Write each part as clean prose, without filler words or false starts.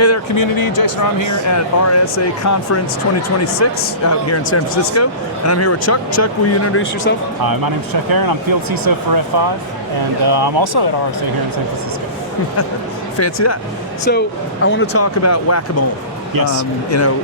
Hey there, community. Jason Rahm here at RSA Conference 2026 out here in San Francisco. And I'm here with Chuck. Chuck, will you introduce yourself? Hi, my name is Chuck Herrin. I'm Field CISO for F5, and I'm also at RSA here in San Francisco. Fancy that. So I want to talk about Whack-A-Mole. Yes.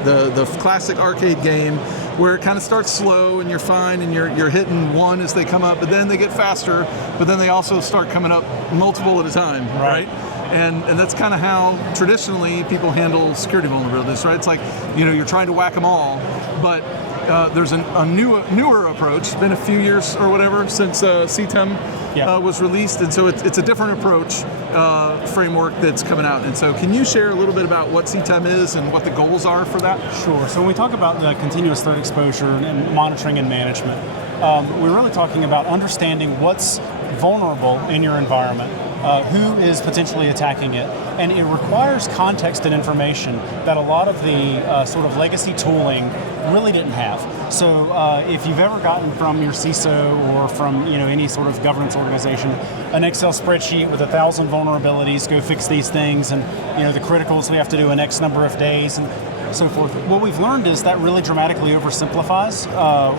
The classic arcade game where it kind of starts slow and you're fine and you're hitting one as they come up, but then they get faster, but then they also start coming up multiple at a time, right? And that's kind of how traditionally people handle security vulnerabilities, right? It's like, you're trying to whack them all, but there's a newer approach. It's been a few years or whatever since CTEM was released, and so it's a different approach framework that's coming out. And so can you share a little bit about what CTEM is and what the goals are for that? Sure. So when we talk about the continuous threat exposure and monitoring and management, we're really talking about understanding what's vulnerable in your environment, who is potentially attacking it, and it requires context and information that a lot of the sort of legacy tooling really didn't have. So if you've ever gotten from your CISO or from any sort of governance organization an Excel spreadsheet with 1,000 vulnerabilities, go fix these things, and the criticals we have to do in X number of days, and so forth. What we've learned is that really dramatically oversimplifies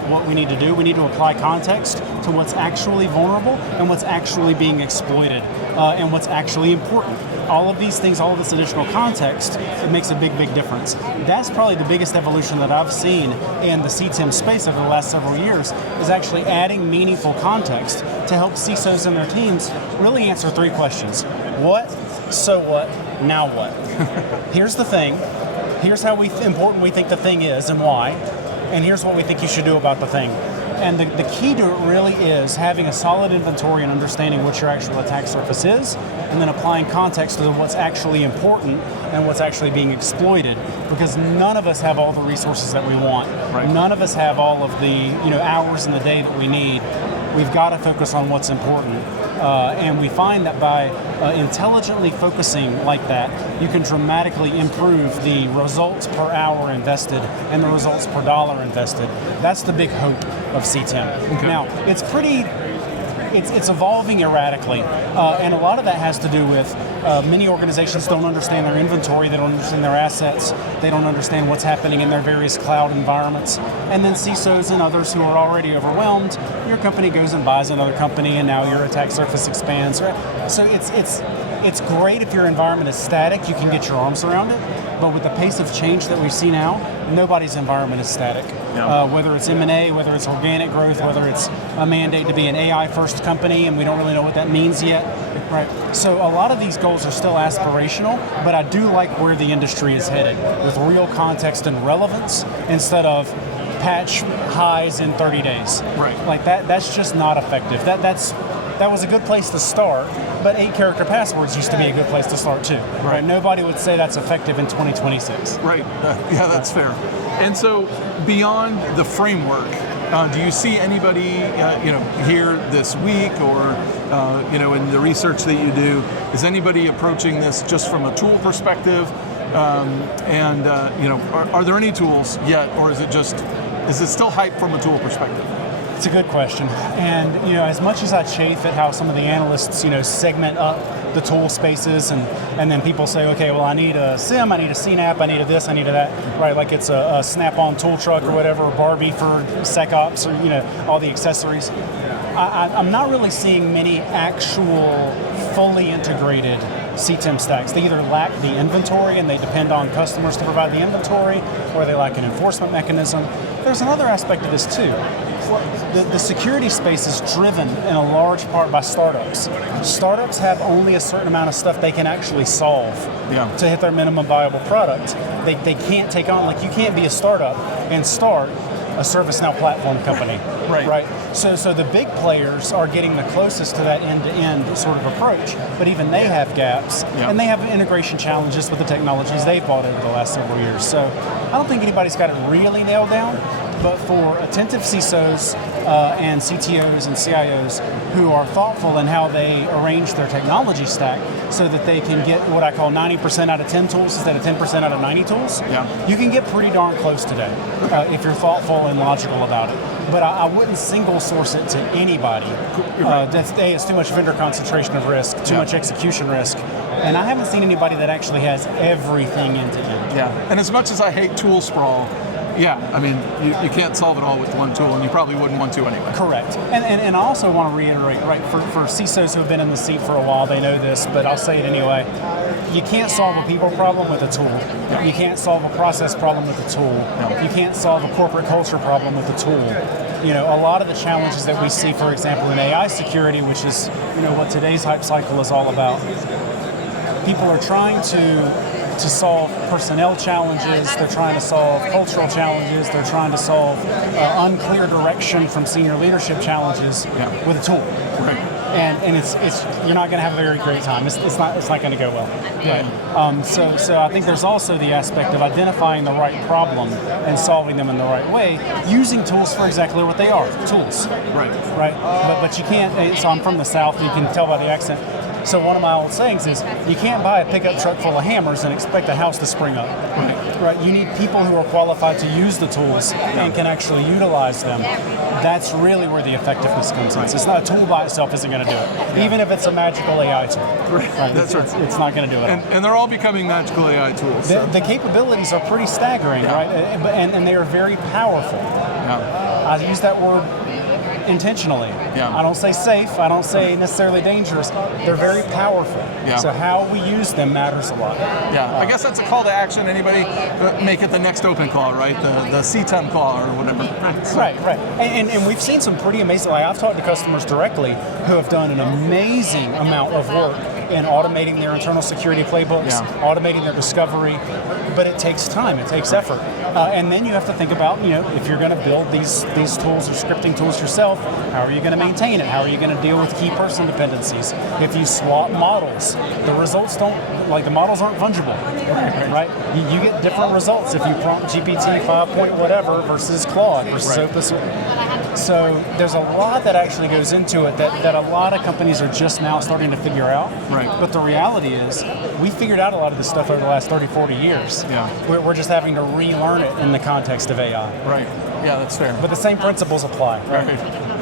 what we need to do. We need to apply context to what's actually vulnerable and what's actually being exploited and what's actually important. All of these things, all of this additional context, it makes a big, big difference. That's probably the biggest evolution that I've seen in the CTEM space over the last several years, is actually adding meaningful context to help CISOs and their teams really answer three questions. What, so what, now what? Here's the thing. Here's how important we think the thing is and why, and here's what we think you should do about the thing. And the key to it really is having a solid inventory and understanding what your actual attack surface is, and then applying context to what's actually important and what's actually being exploited, because none of us have all the resources that we want. Right. None of us have all of the hours in the day that we need. We've got to focus on what's important. And we find that by intelligently focusing like that, you can dramatically improve the results per hour invested and the results per dollar invested. That's the big hope of CTEM. Okay. Now, it's evolving erratically, and a lot of that has to do with many organizations don't understand their inventory, they don't understand their assets, they don't understand what's happening in their various cloud environments, and then CISOs and others who are already overwhelmed, your company goes and buys another company, and now your attack surface expands. Right? So it's great if your environment is static, you can get your arms around it, but with the pace of change that we see now, nobody's environment is static. Yeah. Whether it's M&A, whether it's organic growth, whether it's a mandate to be an AI-first company, and we don't really know what that means yet. Right. So a lot of these goals are still aspirational, but I do like where the industry is headed, with real context and relevance instead of patch highs in 30 days. Right. Like that's just not effective. That was a good place to start, but 8-character passwords used to be a good place to start too. Right. Nobody would say that's effective in 2026. Right. Yeah, that's fair. And so beyond the framework, do you see anybody here this week or in the research that you do, is anybody approaching this just from a tool perspective? Are there any tools yet, or is it still hype from a tool perspective? It's a good question. And as much as I chafe at how some of the analysts segment up the tool spaces, and then people say, okay, well, I need a SIEM, I need a CNAP, I need a this, I need a that, right? Like it's a Snap-on tool truck or whatever, or Barbie for SecOps, or all the accessories. I'm not really seeing many actual fully integrated CTEM stacks. They either lack the inventory and they depend on customers to provide the inventory, or they lack an enforcement mechanism. There's another aspect of this too. The security space is driven in a large part by startups. Startups have only a certain amount of stuff they can actually solve to hit their minimum viable product. They can't take on, like you can't be a startup and start a ServiceNow platform company, right? So the big players are getting the closest to that end-to-end sort of approach, but even they have gaps, and they have integration challenges with the technologies they've bought over the last several years. So I don't think anybody's got it really nailed down, but for attentive CISOs and CTOs and CIOs who are thoughtful in how they arrange their technology stack so that they can get what I call 90% out of 10 tools instead of 10% out of 90 tools, you can get pretty darn close today if you're thoughtful and logical about it. But I wouldn't single source it to anybody. It's too much vendor concentration of risk, too much execution risk, And I haven't seen anybody that actually has everything end to end. Yeah, and as much as I hate tool sprawl, yeah, I mean, you can't solve it all with one tool, and you probably wouldn't want to anyway. Correct. And I also want to reiterate, right, for CISOs who have been in the seat for a while, they know this, but I'll say it anyway. You can't solve a people problem with a tool. Yeah. You can't solve a process problem with a tool. No. You can't solve a corporate culture problem with a tool. You know, a lot of the challenges that we see, for example, in AI security, which is, you know, what today's hype cycle is all about, people are trying to solve personnel challenges, they're trying to solve cultural challenges, they're trying to solve unclear direction from senior leadership challenges with a tool. Right. And it's you're not going to have a very great time. It's not going to go well. Right. So I think there's also the aspect of identifying the right problem and solving them in the right way, using tools for exactly what they are, tools. Right. Right. But you can't. So I'm from the South. You can tell by the accent. So one of my old sayings is, you can't buy a pickup truck full of hammers and expect a house to spring up. Right? You need people who are qualified to use the tools and can actually utilize them. That's really where the effectiveness comes in. So it's not a tool by itself isn't going to do it, even if it's a magical AI tool. Right. That's right. It's not going to do it. And they're all becoming magical AI tools. The capabilities are pretty staggering, right? And they are very powerful. Yeah. I use that word intentionally. Yeah. I don't say safe, I don't say necessarily dangerous. They're very powerful. Yeah. So how we use them matters a lot. Yeah, I guess that's a call to action. Anybody make it the next open call, right? The CTEM call or whatever. Right. And we've seen some pretty amazing, like I've talked to customers directly who have done an amazing amount of work in automating their internal security playbooks, automating their discovery, but it takes time, it takes effort. And then you have to think about, you know, if you're going to build these tools or scripting tools yourself, how are you going to maintain it? How are you going to deal with key person dependencies? If you swap models, the results the models aren't fungible, right? You get different results if you prompt GPT 5 point whatever versus Claude versus Opus. So there's a lot that actually goes into it that a lot of companies are just now starting to figure out. Right. But the reality is, we figured out a lot of this stuff over the last 30, 40 years. Yeah. We're just having to relearn it in the context of AI. Right. Yeah, that's fair. But the same principles apply. Right.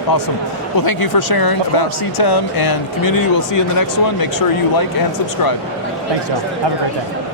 Awesome. Well, thank you for sharing about CTEM and community. We'll see you in the next one. Make sure you like and subscribe. Thanks, Joe. Have a great day.